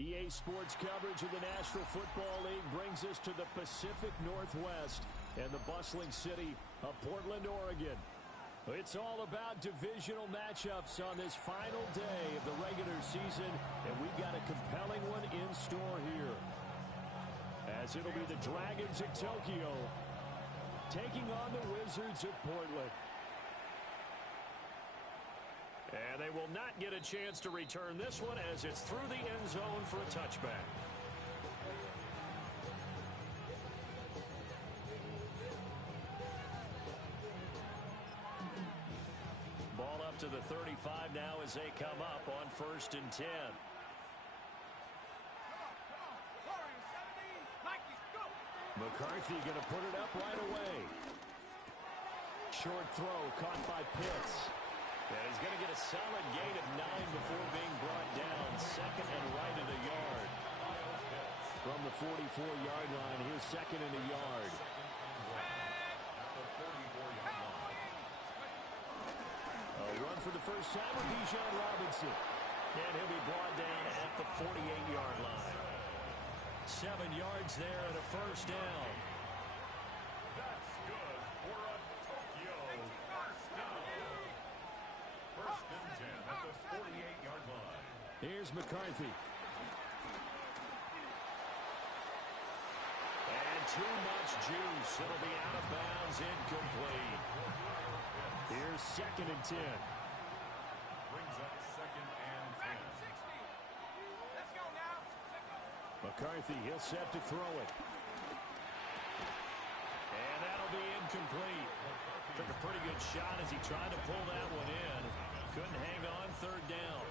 EA Sports coverage of the National Football League brings us to the Pacific Northwest and the bustling city of Portland, Oregon. It's all about divisional matchups on this final day of the regular season, and we've got a compelling one in store here. As it'll be the Dragons of Tokyo taking on the Wizards of Portland. And they will not get a chance to return this one as it's through the end zone for a touchback. Ball up to the 35 now as they come up on 1st and 10. McCarthy going to put it up right away. Short throw caught by Pitts. And he's going to get a solid gain of 9 before being brought down. 2nd and right of the yard. From the 44-yard line, here's 2nd and a yard. A run for the first time with Bijan Robinson. And he'll be brought down at the 48-yard line. 7 yards there and a first down. That's good for a Tokyo first down. 1st and 10 at the 48-yard line. Here's McCarthy. And too much juice. It'll be out of bounds, incomplete. Here's 2nd and 10. Brings up 2nd and 10. Let's go now. McCarthy, he'll set to throw it. And that'll be incomplete. Took a pretty good shot as he tried to pull that one in. Couldn't hang on 3rd down.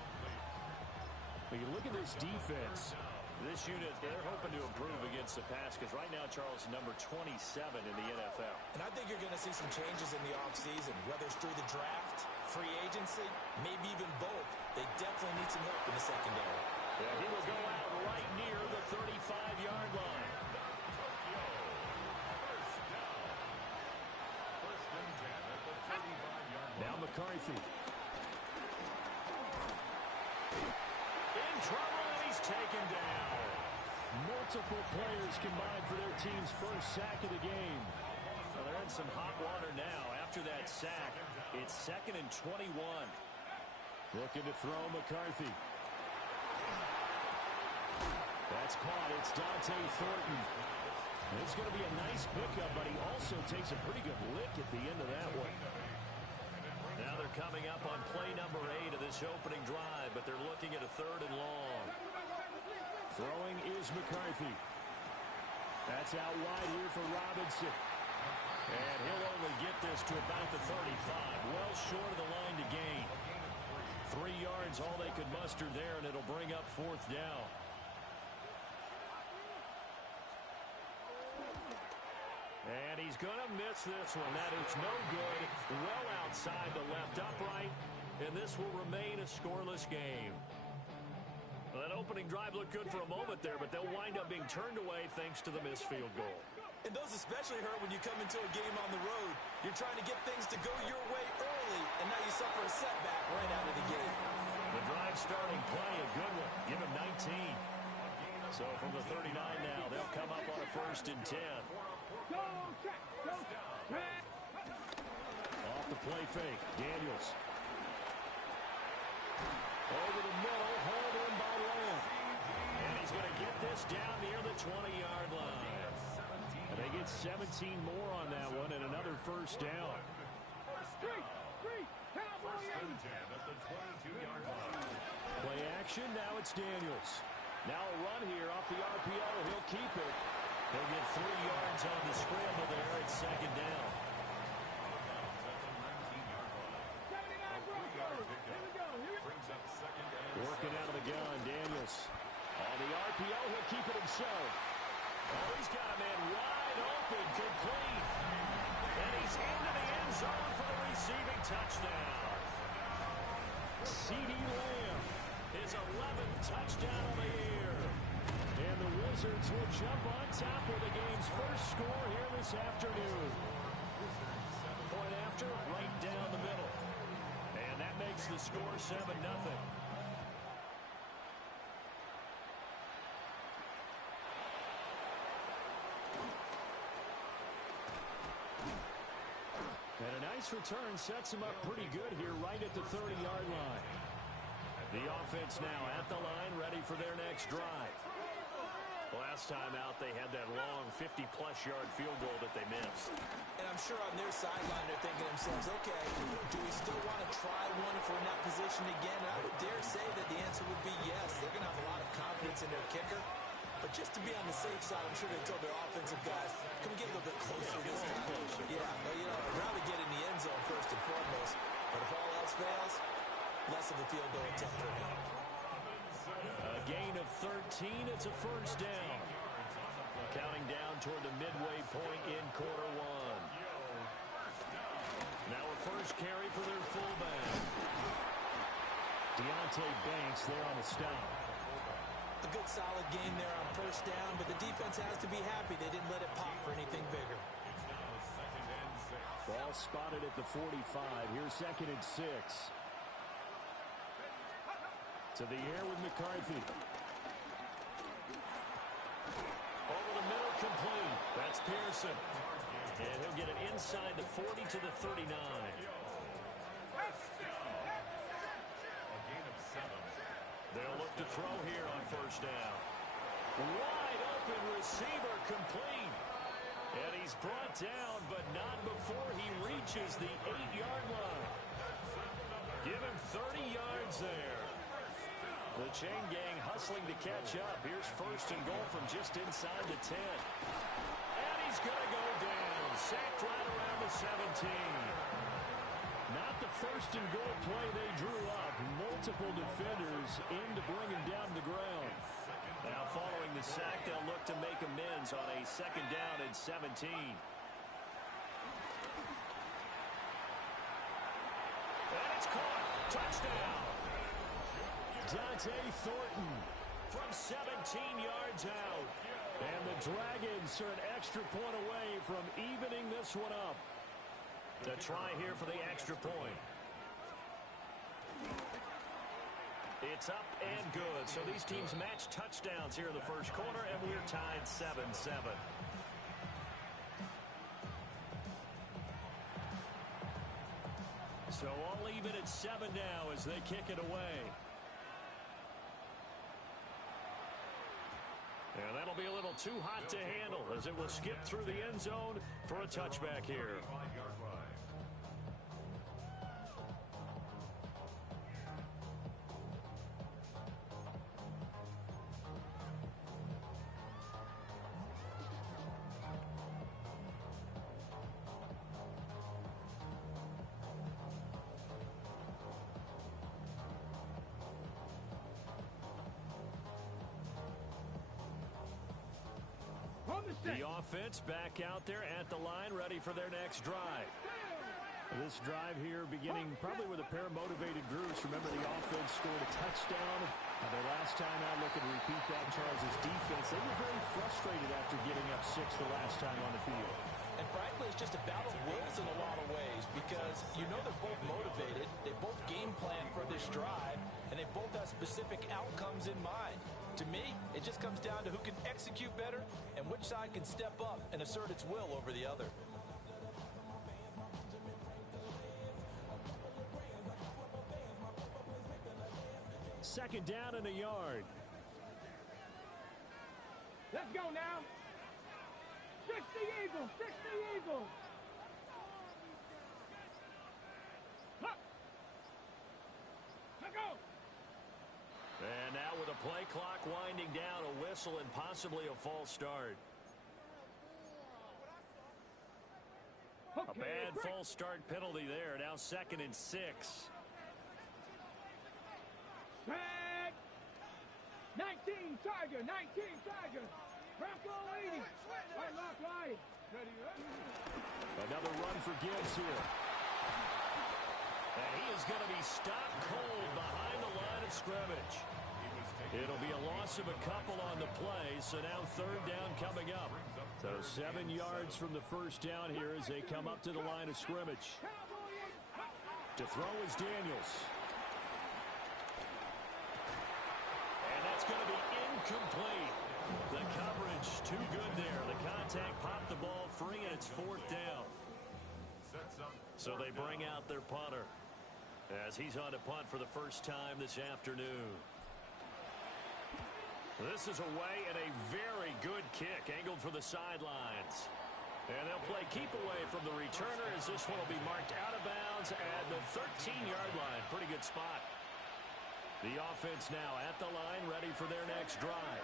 But you look at this defense. This unit, they're hoping to improve against the pass because right now, Charles, number 27 in the NFL. And I think you're going to see some changes in the offseason, whether it's through the draft, free agency, maybe even both. They definitely need some help in the secondary. Yeah, he will go out right near the 35-yard line. Tokyo first down. 1st and 10 at the 35-yard line. Now McCarthy. In trouble, and he's taken down. Multiple players combined for their team's first sack of the game. Well, they're in some hot water now. After that sack, it's 2nd and 21. Looking to throw McCarthy. That's caught. It's Dante Thornton. It's going to be a nice pickup, but he also takes a pretty good lick at the end of that one. Now they're coming up on play number 8 of this opening drive, but they're looking at a 3rd and long. Throwing is McCarthy. That's out wide here for Robinson. And he'll only get this to about the 35. Well short of the line to gain. 3 yards, all they could muster there, and it'll bring up 4th down. And he's going to miss this one. That is no good. Well outside the left upright. And this will remain a scoreless game. Well, that opening drive looked good for a moment there, but they'll wind up being turned away thanks to the missed field goal. And those especially hurt when you come into a game on the road. You're trying to get things to go your way early, and now you suffer a setback right out of the gate. The drive starting play, a good one. Give him 19. So from the 39 now, they'll come up on a 1st and 10. Off the play fake, Daniels. Over the middle, hauled in by Lamb. And he's going to get this down near the 20-yard line. And they get 17 more on that one and another 1st down. 1st and 10 at the 22-yard line. Play action, now it's Daniels. Now a run here off the RPO. He'll keep it. He'll get 3 yards on the scramble there at 2nd down. Working out of the gun, Daniels. On the RPO, he'll keep it himself. Oh, he's got a man wide open, complete. And he's into the end zone for the receiving touchdown. CeeDee Lamb, his 11th touchdown on the year. And the Wizards will jump on top with the game's first score here this afternoon. Point after, right down the middle. And that makes the score 7-0. nice return sets him up pretty good here right at the 30-yard line. The offense now at the line, ready for their next drive. Last time out, they had that long 50-plus yard field goal that they missed. And I'm sure on their sideline they're thinking to themselves, okay, do we still want to try one if we're in that position again? And I would dare say that the answer would be yes. They're going to have a lot of confidence in their kicker. But just to be on the safe side, I'm sure they told their offensive guys, come get a little bit closer this time. Yeah, well, you know, I'd rather get in the end zone first and foremost. But if all else fails, less of a field goal attempt for him. A gain of 13. It's a first down. Counting down toward the midway point in quarter one. Now a first carry for their fullback. Deontay Banks there on the stop. A good solid game there on first down, but the defense has to be happy they didn't let it pop for anything bigger. Ball spotted at the 45. Here's 2nd and 6. To the air with McCarthy. Over the middle, complete. That's Pearson. And he'll get it inside the 40 to the 39. They'll look to throw here on first down. Wide open receiver, complete. And he's brought down, but not before he reaches the 8-yard line. Give him 30 yards there. The chain gang hustling to catch up. Here's first and goal from just inside the 10. And he's going to go down. Sacked right around the 17. Not the first and goal play they drew up. Multiple defenders in to bring him down to the ground. Now following the sack, they'll look to make amends on a 2nd down and 17. And it's caught. Touchdown. Dante Thornton from 17 yards out. And the Dragons are an extra point away from evening this one up. To try here for the extra point. It's up and good. So these teams match touchdowns here in the first quarter, and we're tied 7-7. So all even at 7 now as they kick it away. And that'll be a little too hot to handle as it will skip through the end zone for a touchback here. The offense back out there at the line, ready for their next drive. This drive here beginning probably with a pair of motivated groups. Remember, the offense scored a touchdown. Their last time out, looking to repeat that. Charles' defense, they were very frustrated after giving up 6 the last time on the field. And frankly, it's just a battle of wills in a lot of ways because you know they're both motivated. They both game plan for this drive, and they both have specific outcomes in mind. To me, it just comes down to who can execute better and which side can step up and assert its will over the other. Second down and a yard. Let's go now. 60 Eagles, 60 Eagles. Look. Let's go. And now with a play clock winding down, a whistle and possibly a false start. A bad false start penalty there. Now 2nd and 6. Tag. 19 Tiger, 19 Tiger. Bronco 80. Right lock right. Another run for Gibbs here. And he is going to be stopped cold behind the line of scrimmage. It'll be a loss of a couple on the play, so now 3rd down coming up. So 7 yards from the first down here as they come up to the line of scrimmage. To throw is Daniels. And that's going to be incomplete. The coverage too good there. The contact popped the ball free, and it's 4th down. Sets up So they bring out their punter as he's on to punt for the first time this afternoon. This is away and a very good kick angled for the sidelines. And they'll play keep away from the returner as this one will be marked out of bounds at the 13-yard line. Pretty good spot. The offense now at the line, ready for their next drive.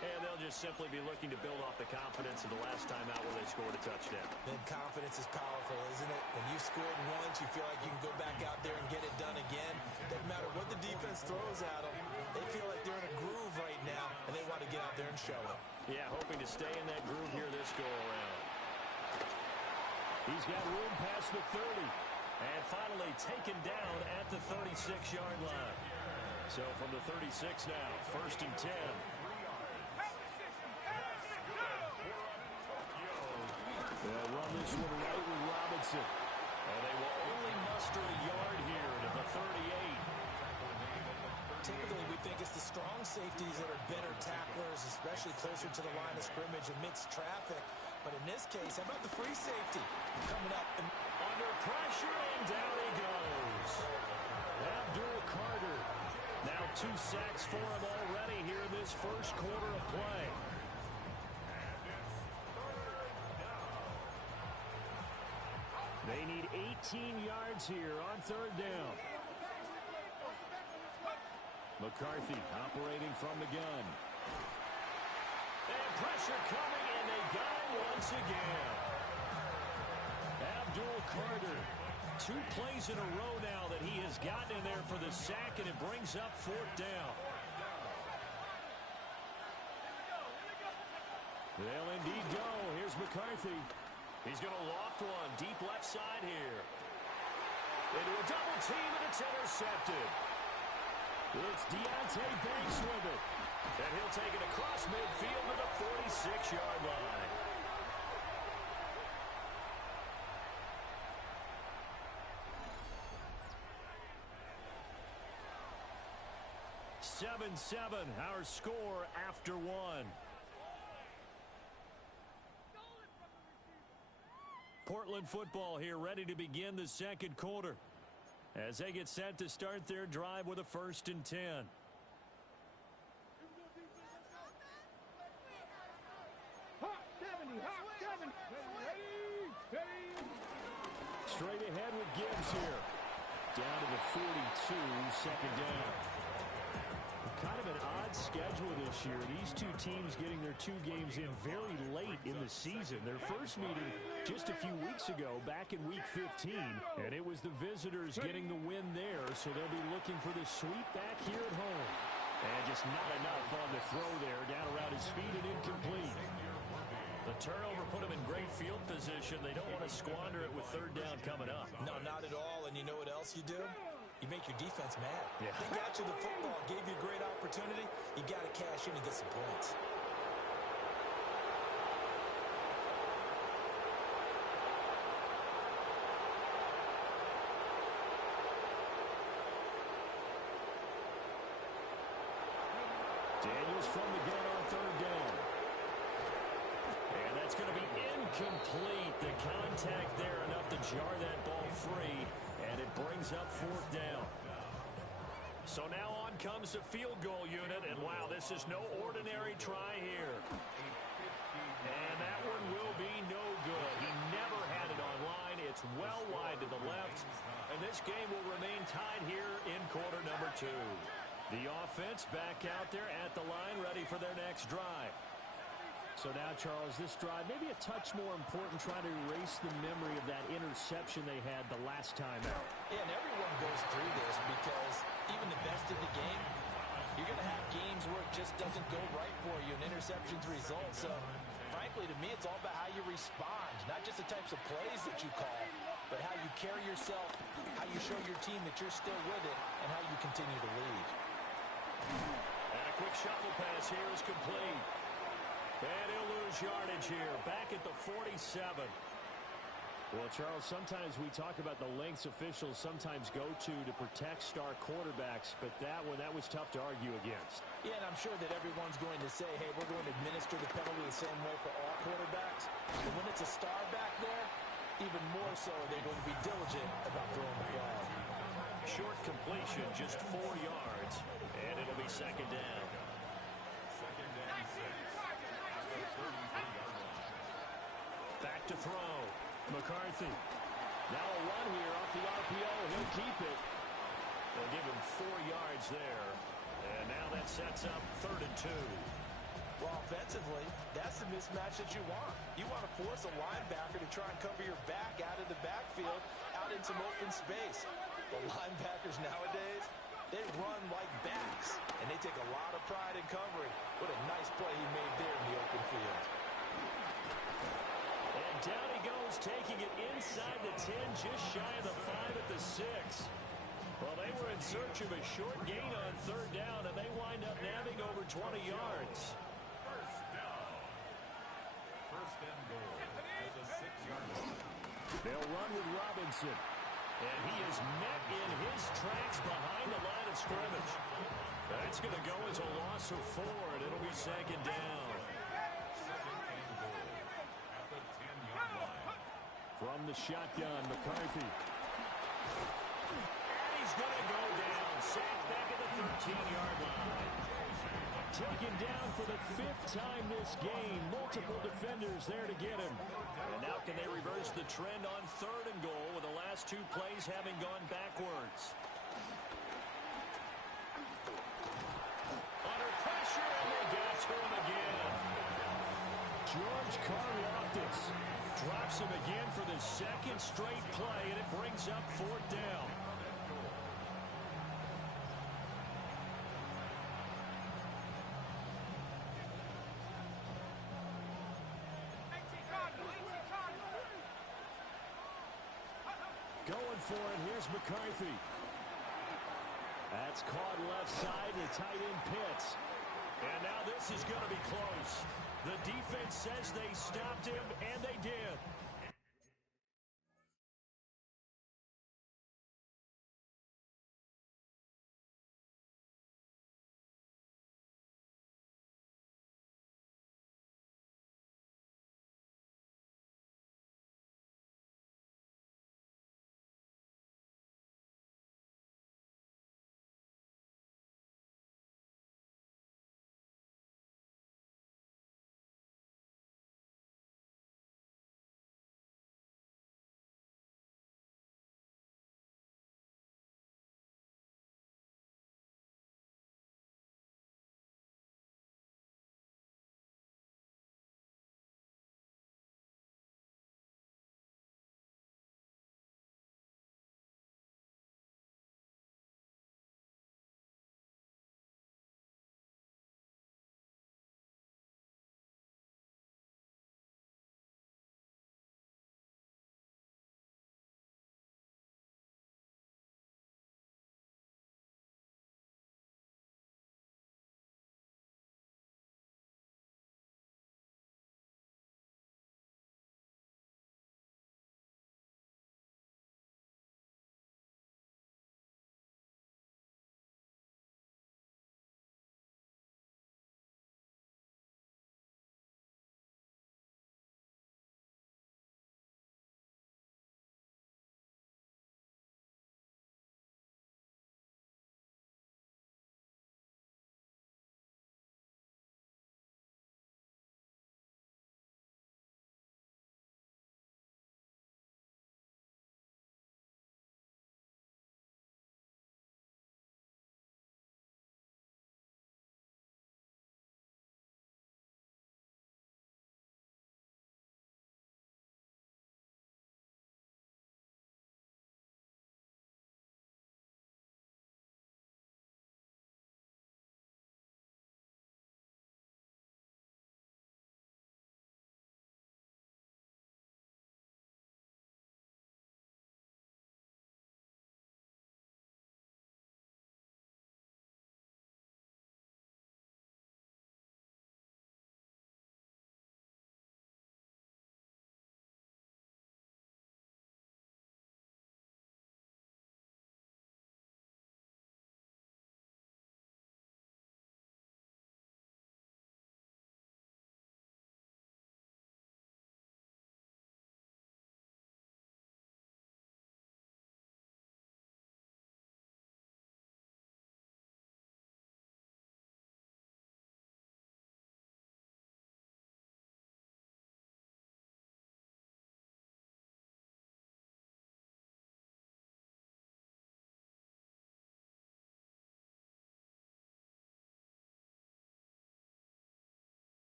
And they'll just simply be looking to build off the confidence of the last time out where they scored a touchdown. And confidence is powerful, isn't it? When you scored once, you feel like you can go back out there and get it done again. Doesn't matter what the defense throws at them. They feel like they're in a groove right now, and they want to get out there and show it. Yeah, hoping to stay in that groove here this go-around. He's got room past the 30. And finally taken down at the 36-yard line. So from the 36 now, 1st and 10. They'll run this one right with Robinson. And they will only muster a yard here to the 38. Typically, we think it's the strong safeties that are better tacklers, especially closer to the line of scrimmage amidst traffic. But in this case, how about the free safety coming up? Under pressure, and down he goes. Abdul Carter. Now 2 sacks for him already here in this first quarter of play. They need 18 yards here on 3rd down. McCarthy operating from the gun. And pressure coming, and they got him once again. Abdul Carter. 2 plays in a row now that he has gotten in there for the sack, and it brings up 4th down. They'll indeed go. Here's McCarthy. He's going to loft one deep left side here. Into a double team, and it's intercepted. It's Deontay Banks with it. And he'll take it across midfield to the 46-yard line. 7-7, our score after 1. Portland football here, ready to begin the second quarter as they get set to start their drive with a 1st and 10. Straight ahead with Gibbs here. Down to the 42, 2nd down. Kind of an odd schedule this year. These 2 teams getting their 2 games in very late in the season. Their first meeting just a few weeks ago, back in Week 15, and it was the visitors getting the win there, so they'll be looking for the sweep back here at home. And just not enough on the throw there, down around his feet and incomplete. The turnover put him in great field position. They don't want to squander it with 3rd down coming up. No, not at all. And you know what else you do? You make your defense mad. Yeah. They got you the football, gave you a great opportunity. You got to cash in and get some points. Daniels from the gun on 3rd down. And that's going to be incomplete. The contact there enough to jar that ball free. And it brings up 4th down. So now on comes the field goal unit. And wow, this is no ordinary try here. And that one will be no good. He never had it on line. It's well wide to the left. And this game will remain tied here in quarter number 2. The offense back out there at the line, ready for their next drive. So now, Charles, this drive maybe a touch more important, trying to erase the memory of that interception they had the last time out. Yeah, and everyone goes through this because even the best of the game, you're going to have games where it just doesn't go right for you, and interceptions result. So, frankly, to me, it's all about how you respond, not just the types of plays that you call, but how you carry yourself, how you show your team that you're still with it, and how you continue to lead. And a quick shuffle pass here is complete. And he'll lose yardage here, back at the 47. Well, Charles, sometimes we talk about the lengths officials sometimes go to protect star quarterbacks, but that one, that was tough to argue against. Yeah, and I'm sure that everyone's going to say, hey, we're going to administer the penalty the same way for all quarterbacks. But when it's a star back there, even more so are they going to be diligent about throwing the flag. Short completion, just 4 yards, and it'll be second down. Second and 6 at the 33-yard line. Back to throw. McCarthy. Now a run here off the RPO. He'll keep it. They'll give him 4 yards there. And now that sets up 3rd and 2. Well, offensively, that's the mismatch that you want. You want to force a linebacker to try and cover your back out of the backfield, out in some open space. The linebackers nowadays, they run like backs, and they take a lot of pride in covering. What a nice play he made there in the open field. And down he goes, taking it inside the 10, just shy of the 5 at the 6. Well, they were in search of a short gain on 3rd down, and they wind up nabbing over 20 yards. First down. First and goal at the 6-yard line. They'll run with Robinson. And he is met in his tracks behind the line of scrimmage. That's going to go as a loss of 4, and it'll be second down. Second and goal at the 10-yard line. From the shotgun, McCarthy. And he's going to go down. Sacked back at the 13-yard line. Taken down for the 5th time this game. Multiple defenders there to get him. And now can they reverse the trend on 3rd and goal with the last 2 plays having gone backwards? Under pressure, and they got to him again. George Karlaftis drops him again for the 2nd straight play, and it brings up 4th down. Going for it, here's McCarthy. That's caught left side, the tight end Pitts. And now this is going to be close. The defense says they stopped him, and they did.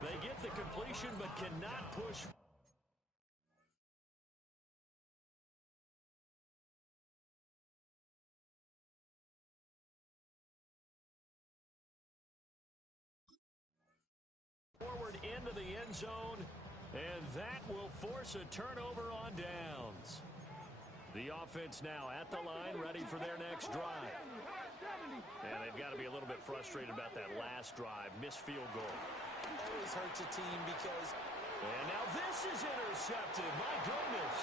They get the completion but cannot push forward into the end zone, and that will force a turnover on downs. The offense now at the line, ready for their next drive. And they've got to be a little bit frustrated about that last drive. Missed field goal. Always hurts a team because... And now this is intercepted. My goodness.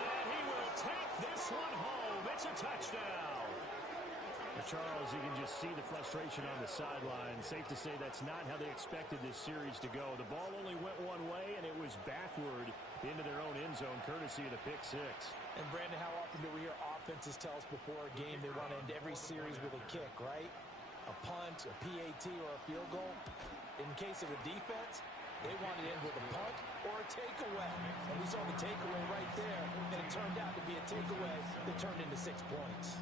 And he will take this one home. It's a touchdown. Charles, you can just see the frustration on the sideline. Safe to say that's not how they expected this series to go. The ball only went one way, and it was backward into their own end zone, courtesy of the pick six. And, Brandon, how often do we hear offenses tell us before a game they want to end every series with a kick, right? A punt, a PAT, or a field goal. In case of a defense, they want to end with a punt or a takeaway. And we saw the takeaway right there, and it turned out to be a takeaway that turned into 6 points.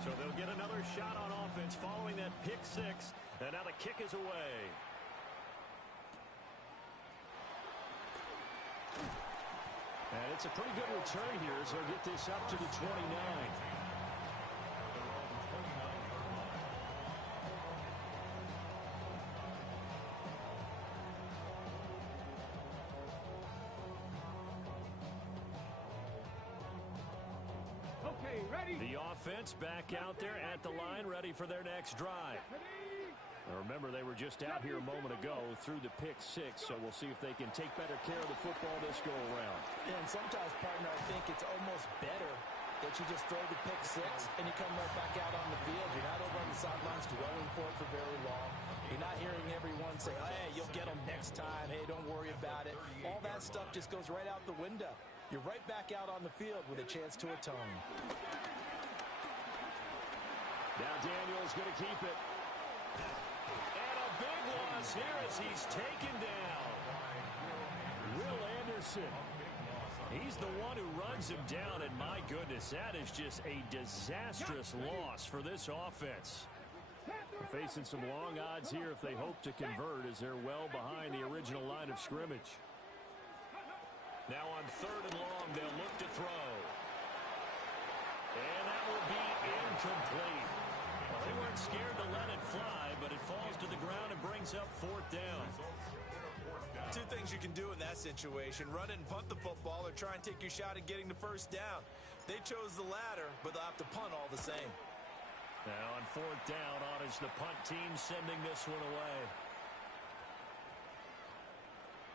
So they'll get another shot on offense following that pick six. And now the kick is away. And it's a pretty good return here as they'll get this up to the 29. Okay, ready? The offense back out there at the line, ready for their next drive. Now remember, they were just out here a moment ago through the pick six, so we'll see if they can take better care of the football this go-around. Yeah, and sometimes, partner, I think it's almost better that you just throw the pick six and you come right back out on the field. You're not over on the sidelines dwelling for it for very long. You're not hearing everyone say, hey, you'll get them next time. Hey, don't worry about it. All that stuff just goes right out the window. You're right back out on the field with a chance to atone. Now Daniel's going to keep it. And a big loss here as he's taken down. Will Anderson. He's the one who runs him down, and my goodness, that is just a disastrous loss for this offense. They're facing some long odds here if they hope to convert as they're well behind the original line of scrimmage. Now on 3rd and long, they'll look to throw. And that will be incomplete. Well, they weren't scared to let it fly, but it falls to the ground and brings up 4th down. 2 things you can do in that situation: run it and punt the football, or try and take your shot at getting the first down. They chose the latter, but they'll have to punt all the same. Now on 4th down, on is the punt team sending this one away.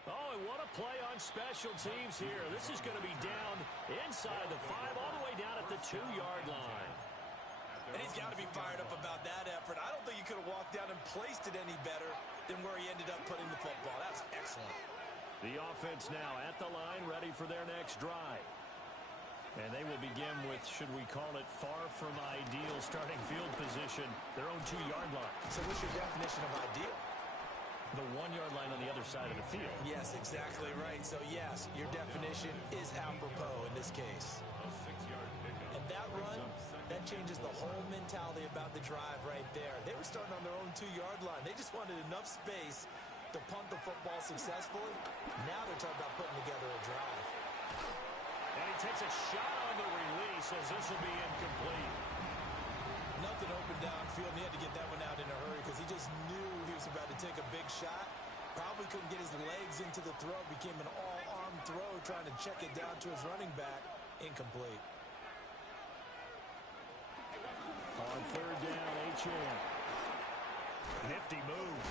Oh, and what a play on special teams here. This is going to be down inside the 5, all the way down at the 2-yard line. And he's got to be fired up about that effort. I don't think he could have walked down and placed it any better than where he ended up putting the football. That's excellent. The offense now at the line, ready for their next drive. And they will begin with, should we call it, far from ideal starting field position, their own 2-yard line. So what's your definition of ideal? The 1-yard line on the other side of the field. Yes, exactly right. So, yes, your definition is apropos in this case. And that run, that changes the whole mentality about the drive right there. They were starting on their own 2-yard line. They just wanted enough space to punt the football successfully. Now they're talking about putting together a drive. And he takes a shot on the release as this will be incomplete. Nothing open downfield, and he had to get that one out in a hurry because he just knew he was about to take a big shot. Probably couldn't get his legs into the throw. Became an all-arm throw, trying to check it down to his running back. Incomplete. On 3rd down, Achane. Nifty move.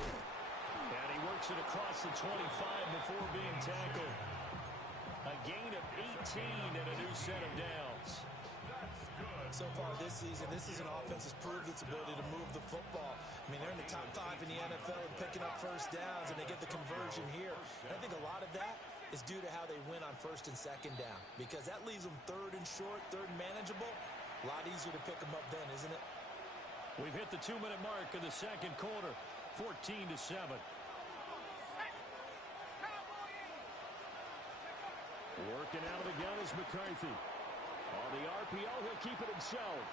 And he works it across the 25 before being tackled. A gain of 18 and a new set of downs. So far this season, this is an offense that's proved its ability to move the football. I mean, they're in the top 5 in the NFL and picking up first downs, and they get the conversion here. And I think a lot of that is due to how they win on 1st and 2nd down, because that leaves them 3rd and short, 3rd and manageable. A lot easier to pick them up then, isn't it? We've hit the 2-minute mark in the 2nd quarter, 14-7. Working out of the gun is McCarthy. On the RPO, he'll keep it himself.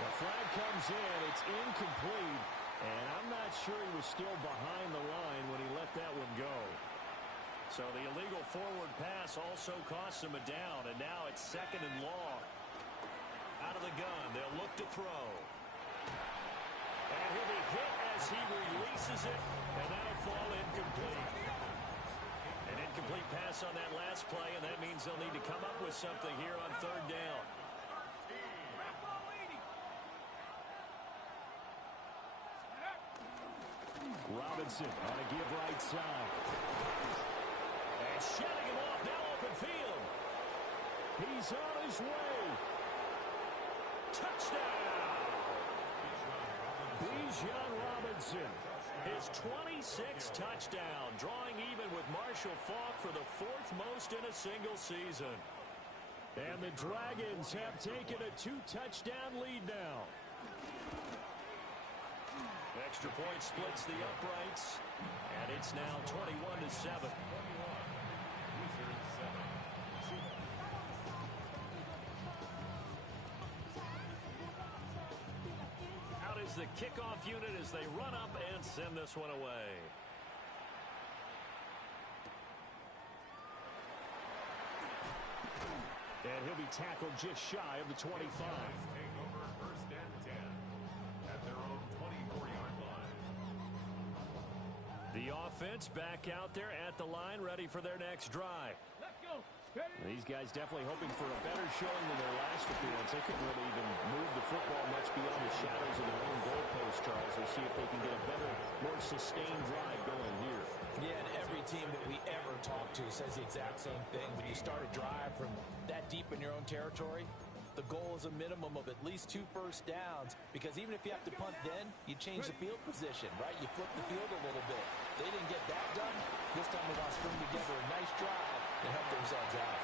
The flag comes in. It's incomplete. And I'm not sure he was still behind the line when he let that one go. So the illegal forward pass also costs him a down. And now it's 2nd and long. Out of the gun, they'll look to throw. And he'll be hit as he releases it. And that'll fall incomplete. An incomplete pass on that last play, and that means they'll need to come up with something here on 3rd down. Robinson on a give right side. And shedding him off, now open field. He's on his way. Touchdown! Bijan Robinson. His 26th touchdown, drawing even with Marshall Faulk for the 4th most in a single season. And the Dragons have taken a 2-touchdown lead now. Extra point splits the uprights, and it's now 21-7. Out is the kickoff unit as they run up and send this one away. And he'll be tackled just shy of the 25. Take over 1st and 10 at their own 24-yard line. The offense back out there at the line, ready for their next drive. Let's go. These guys definitely hoping for a better showing than their last appearance. They couldn't really even move the football much beyond the shadows of their own goalpost, Charles. We'll see if they can get a better, more sustained drive going here. Yeah, and every team that we ever talk to says the exact same thing. When you start a drive from that deep in your own territory, the goal is a minimum of at least 2 first downs, because even if you have to punt then, you change the field position, right? You flip the field a little bit. They didn't get that done. This time they want to string together a nice drive to help themselves out.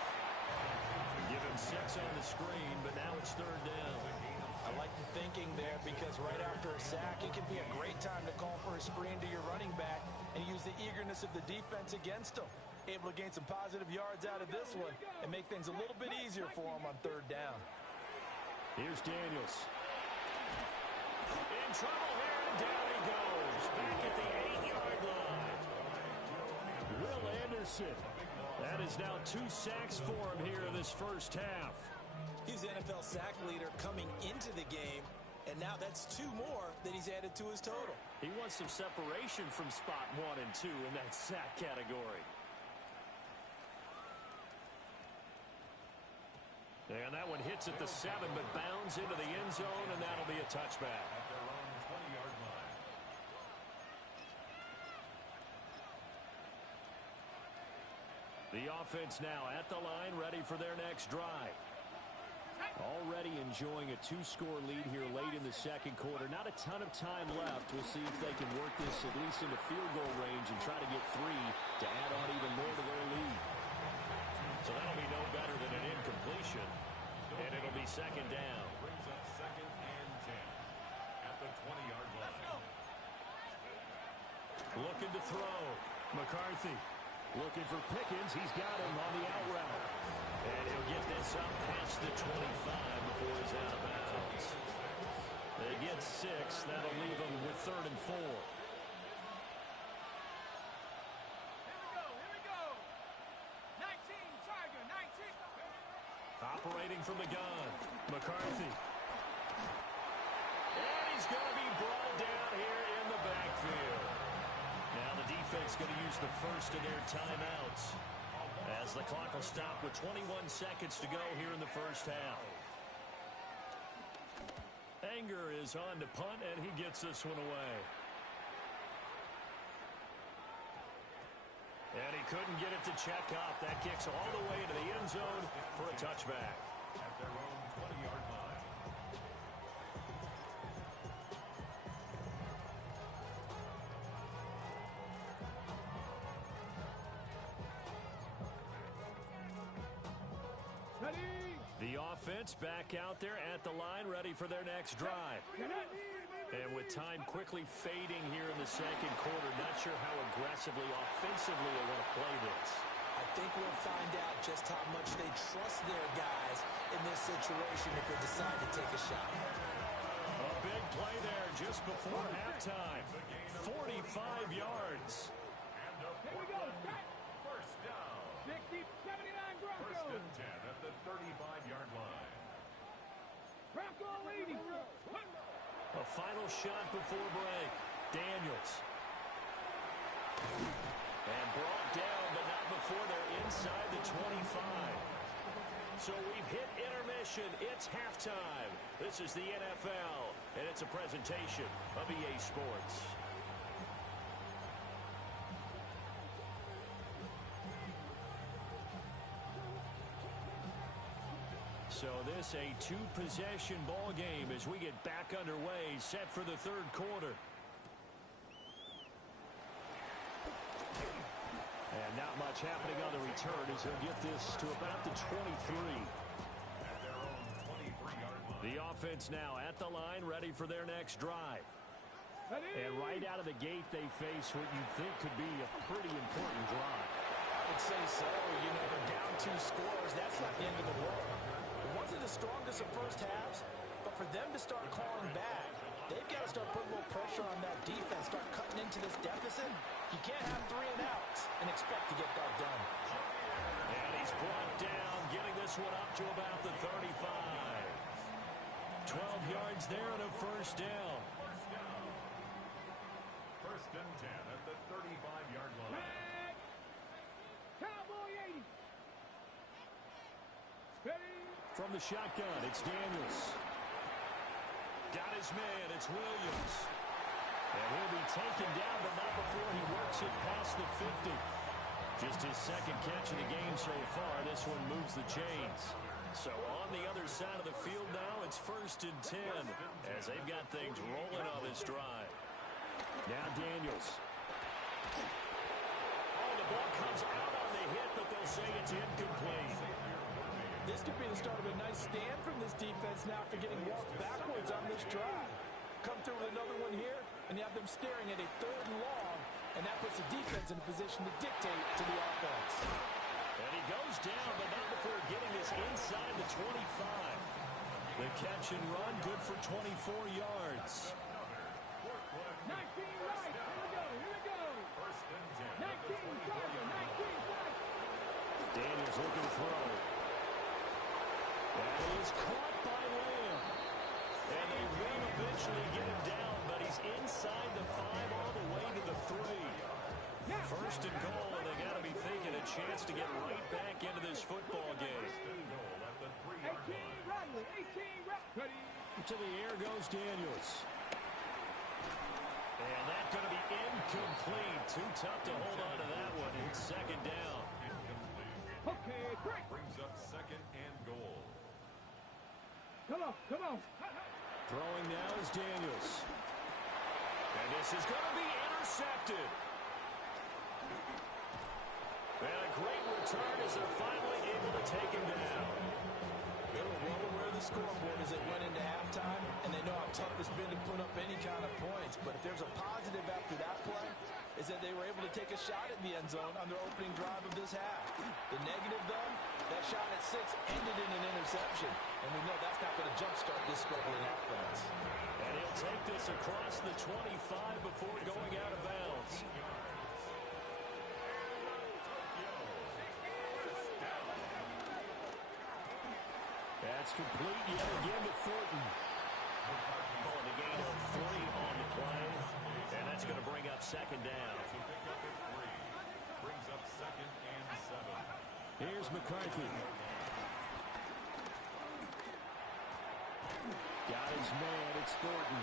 Give him 6 on the screen, but now it's 3rd down. I like the thinking there, because right after a sack, it can be a great time to call for a screen to your running back and use the eagerness of the defense against them. Able to gain some positive yards out of this one and make things a little bit easier for them on 3rd down. Here's Daniels. In trouble here, and down he goes. Back at the 8-yard line. Will Anderson. That is now 2 sacks for him here in this first half. He's the NFL sack leader coming into the game, and now that's 2 more that he's added to his total. He wants some separation from spot 1 and 2 in that sack category. And that one hits at the 7, but bounds into the end zone, and that'll be a touchback. At their own 20-yard line. The offense now at the line, ready for their next drive. Already enjoying a 2-score lead here late in the 2nd quarter. Not a ton of time left. We'll see if they can work this at least into field goal range and try to get 3 to add on even more to their lead. So that'll be no better than an incompletion, and it'll be 2nd down. Brings up 2nd and 10 at the 20-yard line. Looking to throw. McCarthy looking for Pickens. He's got him on the out route. And he'll get this up past the 25 before he's out of bounds. They get 6. That'll leave them with 3rd and 4. Here we go. 19, Tiger, 19. Operating from the gun. McCarthy. And he's going to be brought down here in the backfield. Now the defense going to use the first of their timeouts, as the clock will stop with 21 seconds to go here in the first half. Anger is on to punt, and he gets this one away. And he couldn't get it to check up. That kicks all the way to the end zone for a touchback. At their own 20-yard line. The offense back out there at the line, ready for their next drive. And with time quickly fading here in the 2nd quarter, not sure how aggressively, offensively they want to play this. I think we'll find out just how much they trust their guys in this situation if they decide to take a shot. A big play there just before halftime. 45 yards. Here we go. First down. 60, 79 Broncos. First and 10 at the 35-yard line. Bronco leading. A final shot before break. Daniels. And brought down, but not before they're inside the 25. So we've hit intermission. It's halftime. This is the NFL, and it's a presentation of EA Sports. So this a two-possession ball game as we get back underway, set for the third quarter. And not much happening on the return as he'll get this to about the 23. At their own 23-yard line. The offense now at the line, ready for their next drive. And right out of the gate, they face what you think could be a pretty important drive. I would say so. You know, they're down 2 scores. That's not the end of the world. It wasn't the strongest of first halves, but for them to start calling back, they've got to start putting a little pressure on that defense, start cutting into this deficit. You can't have 3 and outs and expect to get that done. And he's brought down, getting this one up to about the 35. 12 yards there and a first down. First and 10 at the 35-yard line. Cowboy 80. Steady. From the shotgun, it's Daniels. Got his man, it's Williams. And he'll be taken down, but not before he works it past the 50. Just his second catch of the game so far. This one moves the chains. So on the other side of the field now, it's first and 10 as they've got things rolling on this drive. Now Daniels. Oh, the ball comes out on the hit, but they'll say it's incomplete. This could be the start of a nice stand from this defense now after getting walked backwards on this drive. Come through with another one here, and you have them staring at a 3rd and long, and that puts the defense in a position to dictate to the offense. And he goes down, but not before getting this inside the 25. The catch and run, good for 24 yards. 19 right. Here we go. First and 10. 19 Charger. 19 right. Daniels looking to throw. That is caught by Lamb. And they will eventually get him down, but he's inside the 5 all the way to the 3. First and goal, and they got to be thinking a chance to get right back into this football game. 18 Riley. 18 Riley. To the air goes Daniels. And that's going to be incomplete. Too tough to hold on to that one. It's second down. Okay, break. Brings up second and goal. Come on, come on. Throwing now is Daniels. And this is going to be intercepted. And a great return as they're finally able to take him down. They were well aware of the scoreboard as they went into halftime, and they know how tough it's been to put up any kind of points. But if there's a positive after that play, is that they were able to take a shot at the end zone on their opening drive of this half. The negative, though, that shot at 6 ended in an interception. And we know that's not going to jumpstart this struggling offense. And he'll take this across the 25 before going out of bounds. That's complete yet again to Thornton. Pulling a gain of 3 on the play. And that's going to bring up second down. Brings up second and 7. Here's McCarthy. Got his man, it's Thornton.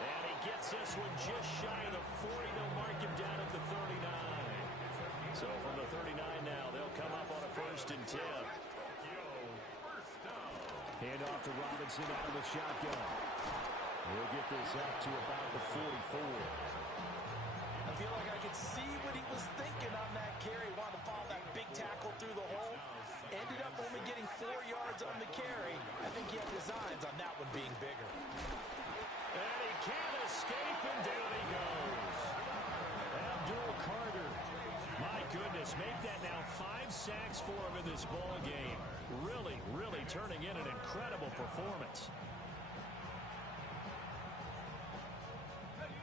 And he gets this one just shy of the 40. They'll mark him down at the 39. So from the 39 now, they'll come up on a first and 10. Hand off to Robinson out of the shotgun. He'll get this up to about the 44. I feel like I could see what he was thinking on that carry. Wanted to follow that big tackle through the hole. Ended up only getting 4 yards on the carry. I think he had designs on that one being bigger. And he can't escape, and down he goes. Abdul Carter. My goodness, make that now 5 sacks for him in this ball game. Really, really turning in an incredible performance.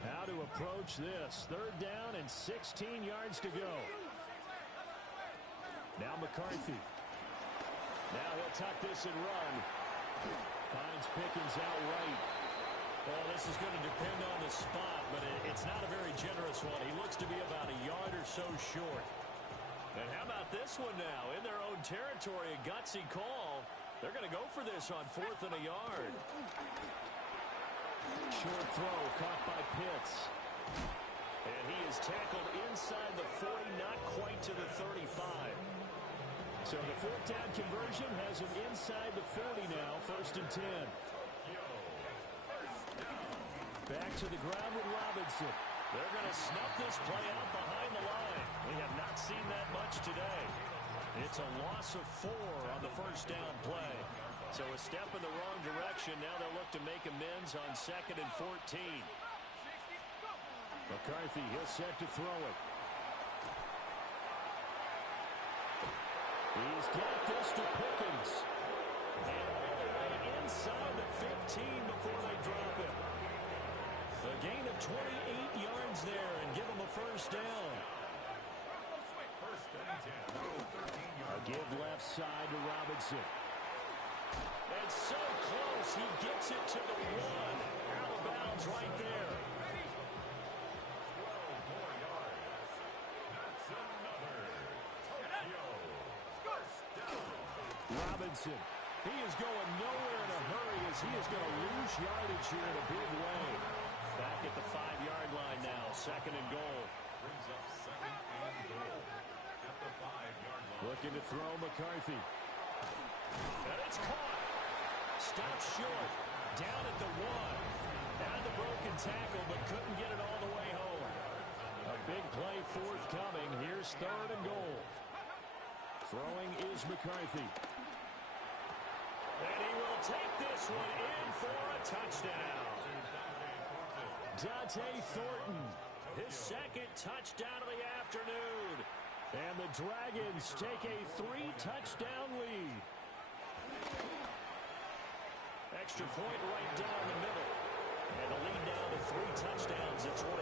How to approach this. 3rd down and 16 yards to go. Now McCarthy. Now he'll tuck this and run. Finds Pickens out right. Well, this is going to depend on the spot, but it's not a very generous one. He looks to be about a yard or so short. And how about this one now? In their own territory, a gutsy call. They're going to go for this on 4th and a yard. Short throw caught by Pitts. And he is tackled inside the 40, not quite to the 35. So the 4th down conversion has him inside the 40 now, 1st and 10. Back to the ground with Robinson. They're going to snuff this play out behind the line. We have not seen that much today. It's a loss of 4 on the 1st down play. So a step in the wrong direction. Now they'll look to make amends on 2nd and 14. McCarthy, he'll set to throw it. He's got this to Pickens. And all the way inside the 15 before they drop it. A gain of 28 yards there and give him a 1st down. A give left side to Robinson. And so close. He gets it to the 1. Out of bounds right there. 12 more yards. That's another Tokyo first down. Robinson. He is going nowhere in a hurry as he is going to lose yardage here in a big way. Back at the 5-yard line now. 2nd and goal. Brings up 2nd and goal at the 5-yard line. Looking to throw McCarthy. And it's caught. Stopped short. Down at the 1. Had the broken tackle, but couldn't get it all the way home. A big play forthcoming. Here's 3rd and goal. Throwing is McCarthy. And he will take this one in for a touchdown. Dante Thornton, his 2nd touchdown of the afternoon. And the Dragons take a 3-touchdown lead. Extra point right down the middle. And the lead down to 3 touchdowns at 21.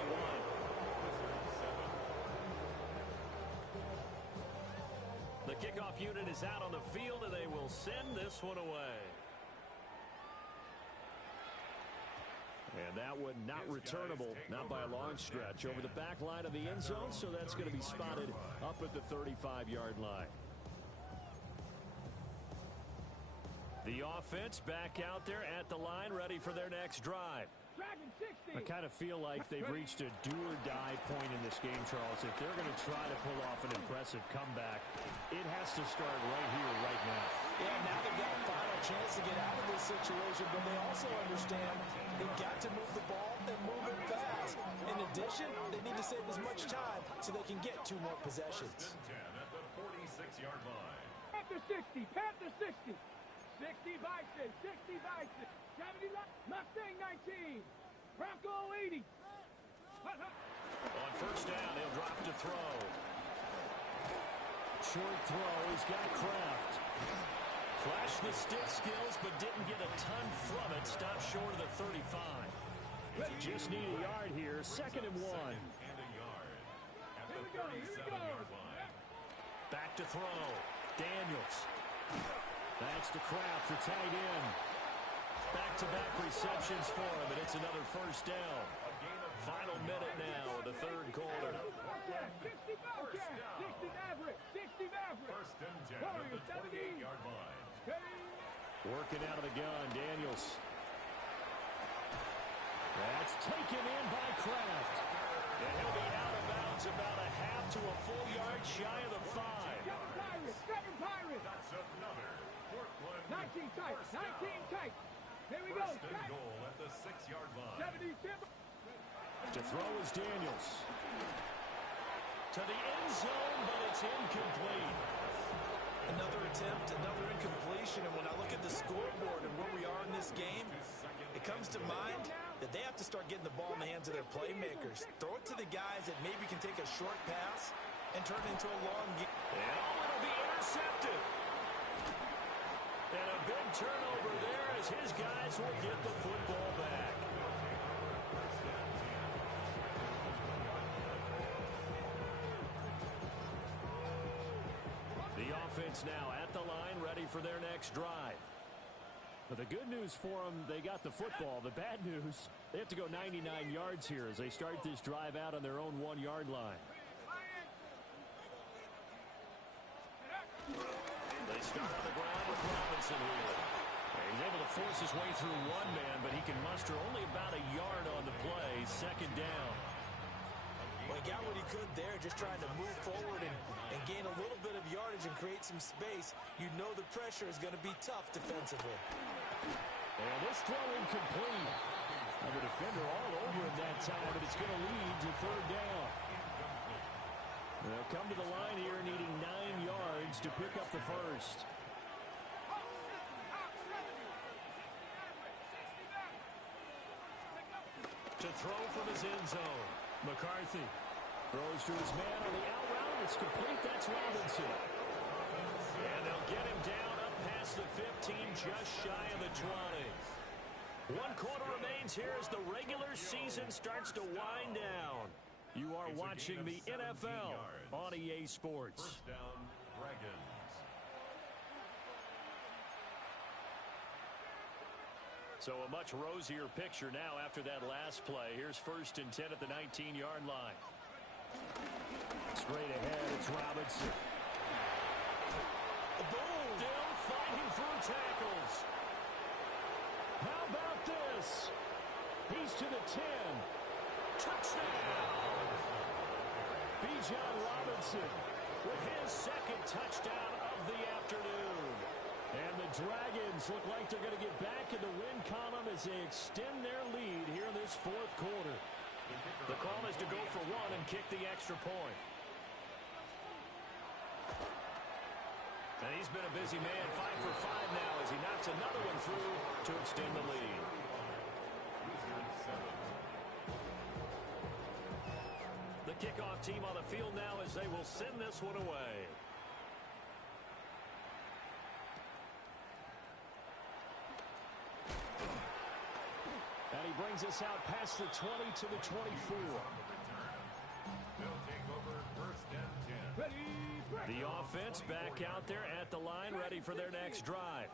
The kickoff unit is out on the field, and they will send this one away. And that one not returnable, not by a long stretch, over the back line of the end zone, so that's going to be spotted up at the 35-yard line. The offense back out there at the line, ready for their next drive. I kind of feel like they've reached a do-or-die point in this game, Charles. If they're going to try to pull off an impressive comeback, it has to start right here, right now. Yeah, now they've got a final chance to get out of this situation, but they also understand they've got to move the ball and move it fast. In addition, they need to save as much time so they can get 2 more possessions. 10 at the 46-yard line. Panther 60, Panther 60. 60 Bison, 60 Bison. 70 Mustang 19. Bronco 80. On 1st down, he'll drop to throw. Short throw, he's got Kraft. Flashed the stick skills, but didn't get a ton from it. Stopped short of the 35. Just need a yard here. 2nd and 1. And a yard at the 37-yard line. Back to throw. Daniels. That's to Kraft for tight end. Back-to-back receptions for him, and it's another 1st down. Final minute now of the 3rd quarter. 60 Maverick, 60 Maverick. 1st and 10 at the 28-yard line. Working out of the gun, Daniels. That's taken in by Kraft. And he'll be out of bounds about a half to a full yard shy of the 5. 7 Pirates. That's another Portland 19 tight, 19 tight. Here we go. 1st and goal at the 6-yard line. 70 Timber. To throw is Daniels. To the end zone, but it's incomplete. Another attempt, another incompletion, and when I look at the scoreboard and where we are in this game, it comes to mind that they have to start getting the ball in the hands of their playmakers. Throw it to the guys that maybe can take a short pass and turn it into a long game. And it'll be intercepted. And a big turnover there as his guys will get the football back. The offense now at the line, ready for their next drive. But the good news for them, they got the football. The bad news, they have to go 99 yards here as they start this drive out on their own 1-yard line. They start on the ground with Robinson here. He's able to force his way through one man, but he can muster only about a yard on the play. Second down. Well, he got what he could there, just trying to move forward and gain a little bit of yardage and create some space. You know the pressure is going to be tough defensively. And this throw incomplete. The defender all over him that time, but it's going to lead to third down. They'll come to the line here needing 9 yards to pick up the first. To throw from his end zone. McCarthy throws to his man on the out route. It's complete. That's Robinson. And they'll get him down up past the 15, just shy of the 20. 1 quarter remains here as the regular season starts to wind down. You are watching the NFL on EA Sports. First down, Dragons. So a much rosier picture now after that last play. Here's 1st and 10 at the 19-yard line. Straight ahead, it's Robinson. Boom! Still fighting through tackles. How about this? He's to the 10. Touchdown! Bijan Robinson with his second touchdown of the afternoon. And the Dragons look like they're going to get back in the win column as they extend their lead here in this 4th quarter. The call is to go for 1 and kick the extra point. And he's been a busy man, 5 for 5 now as he knocks another one through to extend the lead. The kickoff team on the field now as they will send this one away. And he brings us out past the 20 to the 24. They'll take over 1st and 10. The offense back out there at the line, ready for their next drive.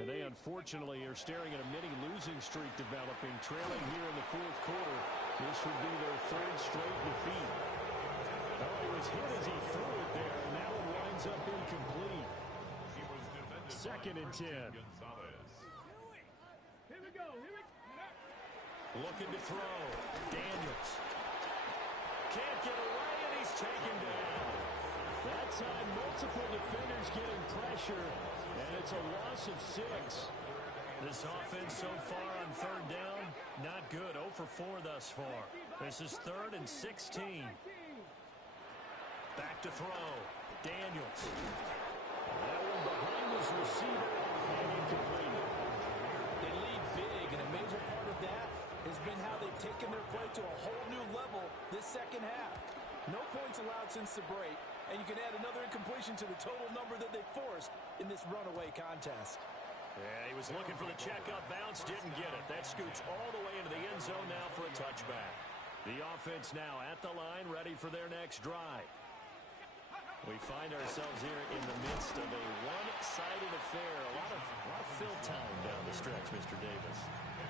And they unfortunately are staring at a mini losing streak developing, trailing here in the 4th quarter. This would be their 3rd straight defeat. Oh, he was hit as he threw it there, and that one winds up incomplete. He was defended 2nd and 10. Gonzalez. Here we go. Looking to throw. Daniels. Can't get away, and he's taken down. That time, multiple defenders getting pressure, and it's a loss of 6. This offense so far on 3rd down, not good. 0 for 4 thus far. This is 3rd and 16. Back to throw. Daniels. That one behind his receiver and incomplete. They lead big, and a major part of that has been how they've taken their play to a whole new level this second half. No points allowed since the break, and you can add another incompletion to the total number that they forced in this runaway contest. Yeah, he was looking for the check-up bounce, didn't get it. That scoots all the way into the end zone now for a touchback. The offense now at the line, ready for their next drive. We find ourselves here in the midst of a one-sided affair. A lot of fill time down the stretch, Mr. Davis.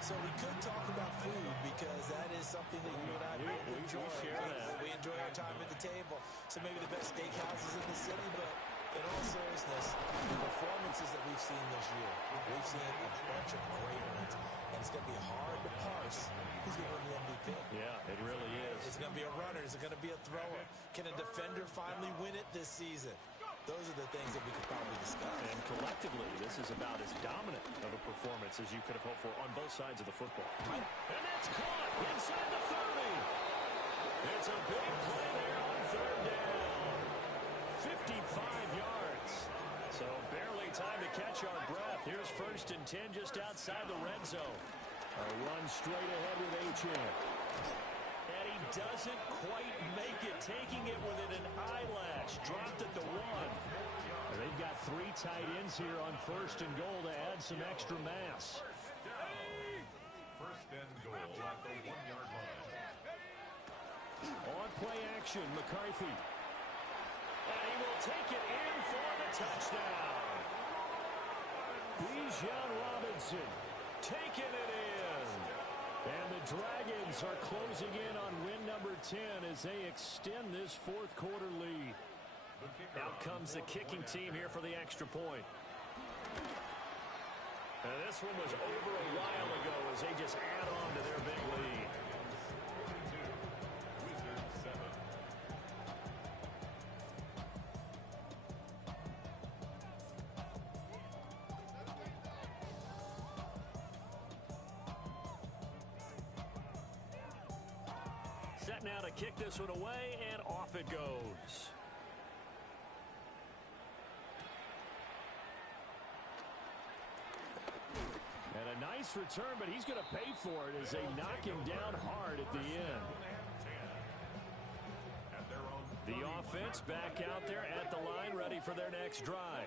So we could talk about food because that is something that you and I both enjoy. We share that. We enjoy our time at the table. So maybe the best steakhouses in the city, but in all seriousness, the performances that we've seen this year, we've seen a bunch of great ones, and it's going to be hard to parse who's going to win the MVP. Yeah, it really is. Is it going to be a runner? Is it going to be a thrower? Can a defender finally win it this season? Those are the things that we could probably discuss. And collectively, this is about as dominant of a performance as you could have hoped for on both sides of the football. And that's caught inside the 30. It's a big play there on 3rd down. 55 yards. So barely time to catch our breath. Here's 1st and 10 just outside the red zone. A run straight ahead with H.M. And he doesn't quite make it, taking it within an eyelash. Dropped at the 1. They've got 3 tight ends here on 1st and goal to add some extra mass. First and goal at the 1-yard line. On play action, McCarthy. And he will take it in for the touchdown. Bijan Robinson taking it in. And the Dragons are closing in on win number 10 as they extend this 4th quarter lead. Out comes the kicking team here for the extra point. And this one was over a while ago as they just add on to their big lead. Set now to kick this one away, and off it goes. And a nice return, but he's going to pay for it as they knock him down hard at the end. The offense back out there at the line, ready for their next drive.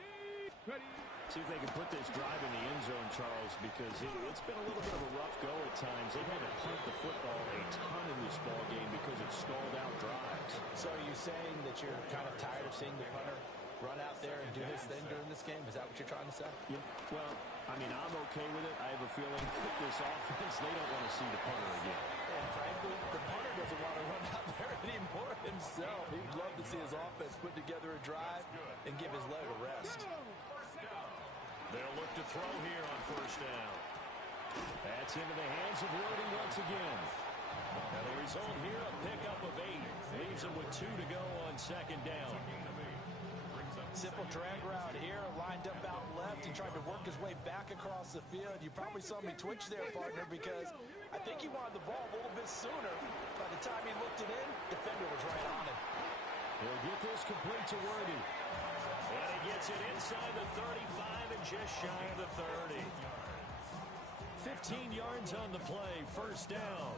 See if they can put this drive in the end zone, Charles, because it's been a little bit of a rough go at times. They've had to punt the football a ton in this ball game because it stalled out drives. So are you saying that you're kind of tired of seeing the punter run out there and do his thing during this game? Is that what you're trying to say? Yeah, well, I mean, I'm okay with it. I have a feeling that this offense, they don't want to see the punter again. And frankly, the punter doesn't want to run out there anymore himself. He'd love to see his offense put together a drive and give his leg a rest. They'll look to throw here on 1st down. That's into the hands of Worthy once again. And the result here, a pickup of 8. Leaves him with 2 to go on 2nd down. Simple drag route here, lined up out left and tried to work his way back across the field. You probably saw me twitch there, partner, because I think he wanted the ball a little bit sooner. By the time he looked it in, defender was right on him. He'll get this complete to Worthy. And he gets it inside the 35 and just shy of the 30. 15 yards on the play, 1st down.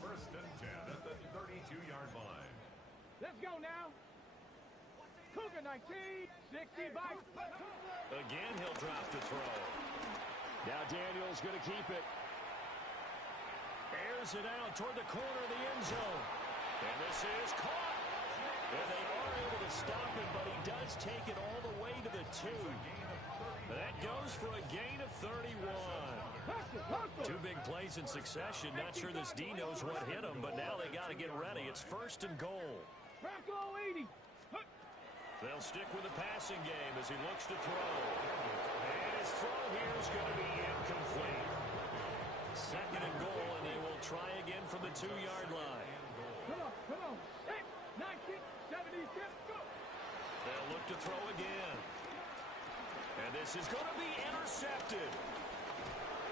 1st and 10 at the 32-yard line. Let's go now. Cougar 19, 60 by. Again, he'll drop the throw. Now Daniel's going to keep it. Airs it out toward the corner of the end zone. And this is caught. And they are able to stop it, but he does take it all the way to the 2. That goes for a gain of 31. 2 big plays in succession. Not sure this D knows what hit him, but now they got to get ready. It's 1st and goal. Bronco 80. They'll stick with the passing game as he looks to throw. And his throw here is going to be incomplete. 2nd and goal, and they will try again from the 2-yard line. Come on. 19, 76, go. They'll look to throw again. And this is going to be intercepted.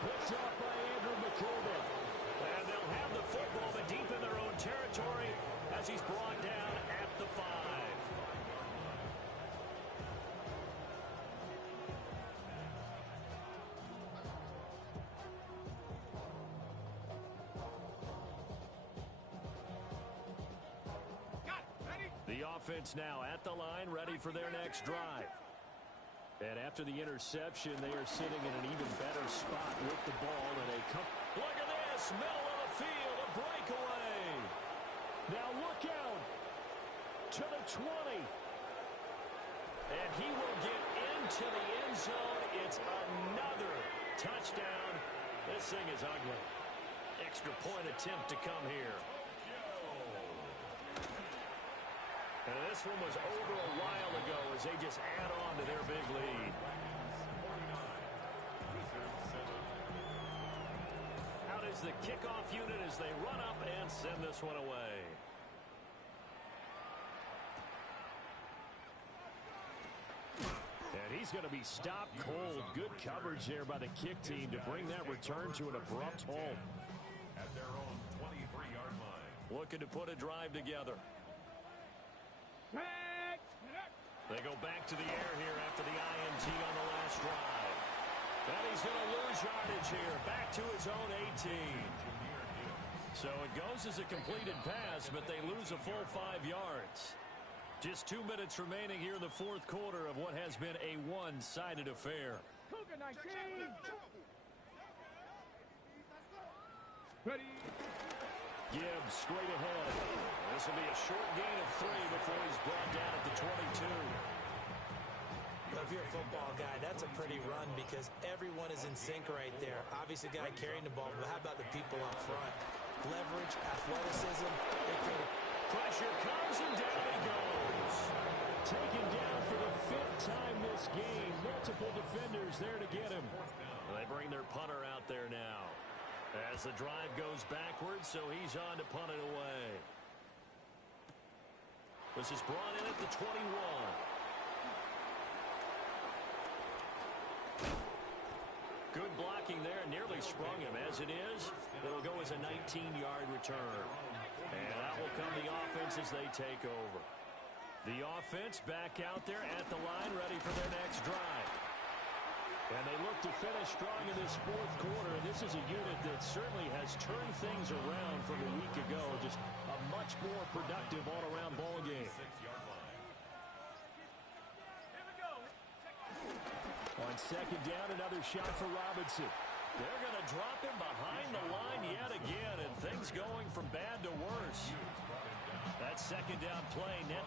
Picked up by Andrew McCullough. And they'll have the football, but deep in their own territory as he's brought down at the 5. The offense now at the line, ready for their next drive. And after the interception, they are sitting in an even better spot with the ball. And they come. Look at this, middle of the field, a breakaway. Now look out to the 20. And he will get into the end zone. It's another touchdown. This thing is ugly. Extra point attempt to come here. And this one was over a while ago as they just add on to their big lead. Out is the kickoff unit as they run up and send this one away. And he's going to be stopped cold. Good coverage there by the kick team to bring that return to an abrupt halt. At their own 23-yard line. Looking to put a drive together. They go back to the air here after the INT on the last drive. And he's going to lose yardage here. Back to his own 18. So it goes as a completed pass, but they lose a full 5 yards. Just 2 minutes remaining here in the fourth quarter of what has been a one-sided affair. Cougar 19. Ready. Gibbs straight ahead. This will be a short gain of 3 before he's brought down at the 22. Well, if you're a football guy, that's a pretty run because everyone is in sync right there. Obviously, the guy carrying the ball, but how about the people up front? Leverage, athleticism, they create. Pressure comes and down he goes. Taken down for the 5th time this game. Multiple defenders there to get him. They bring their punter out there now. As the drive goes backwards, so he's on to punt it away. This is brought in at the 21. Good blocking there, nearly sprung him. As it is, it'll go as a 19-yard return. And that will come the offense as they take over. The offense back out there at the line, ready for their next drive. And they look to finish strong in this fourth quarter. This is a unit that certainly has turned things around from a week ago. Just a much more productive all-around ball game. On second down, another shot for Robinson. They're going to drop him behind the line yet again, and things going from bad to worse. That second down play nets